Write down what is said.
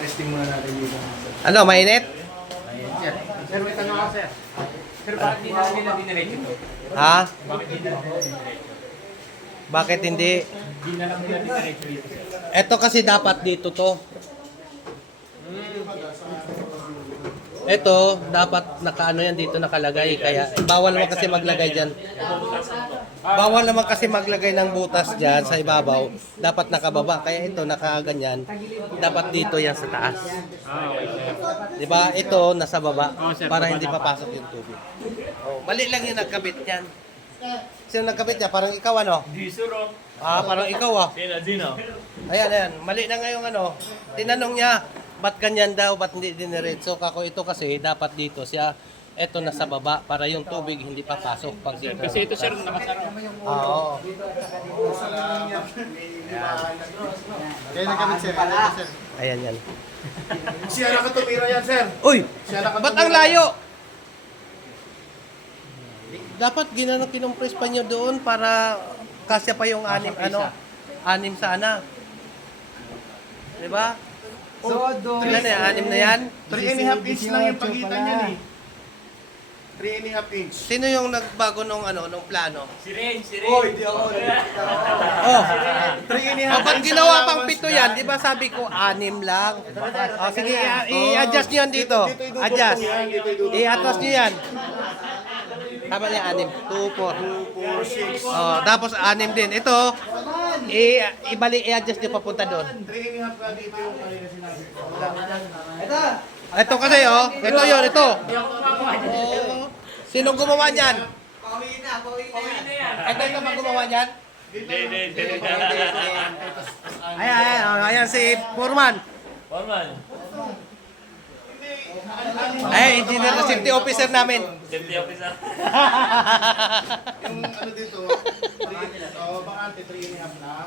Testing muna natin dito. Ano, mainit? Ayan, sir. Sir, may tanong ako, sir. Sir, bakit di na nila diniretso ito? Ha? Bakit di na nila diniretso? Bakit hindi? Di na lang nila diniretso dito, sir. Ito kasi dapat dito to. Ito, dapat nakaano yan dito nakalagay. Kaya bawal naman kasi maglagay dyan. Bawal naman kasi maglagay ng butas dyan sa ibabaw. Dapat nakababa. Kaya ito, nakaganyan. Dapat dito yan sa taas. Okay, sir. Diba? Ito, nasa baba. Oh, sir, Para baba hindi dapat. papasok yung tubig. Oh, mali lang yung nagkabit niyan. Sino nagkabit niya? Parang ikaw ano? Di, sir, oh. Ah, parang ikaw ah. Sino? Ayan, ayan. Mali na ngayong ano. Tinanong niya, ba't ganyan daw, ba't hindi diniretso? Kako ito kasi, dapat dito siya, eto nasa baba, para yung tubig hindi papasok pag dito. Kasi ito, sir, nakasara. Oo. Kaya nagkamit sir, kaya sir. Ayan, yan. Siya nakatumira yan sir. Uy! Siya nakatumira. Ba't ang layo? Dapat kinumpres pa nyo doon para kasya pa yung anim, ano, anim sana. Diba? So, Ilan na yan? Anim na yan? 3.5 inch lang yung pagitan niyan eh. 3.5 inch. Sino yung nagbago nung ano, nung plano? Si Ren. Oy, di ako. Oh, 3.5 kapag ginawa pang pito yan, di ba sabi ko, anim lang. Oh, sige, i-adjust nyo yan dito. Adjust. I-adjust nyo yan. Tama niya, anim. 2, 4. 4, 6. Oh, tapos anim din. Ito, i-adjust nyo papunta doon. 3.5 na dito yung kanina sinabi ko. Ito kasi, oh. Ito yun, ito. Oh. Sinong gumawa niyan? Ito yung ba gumawa niyan? Ayan, ayan, oh, ayan si Foreman. Ay, engineer na safety officer namin. Safety officer. Yung ano dito, bakante 3.5 na.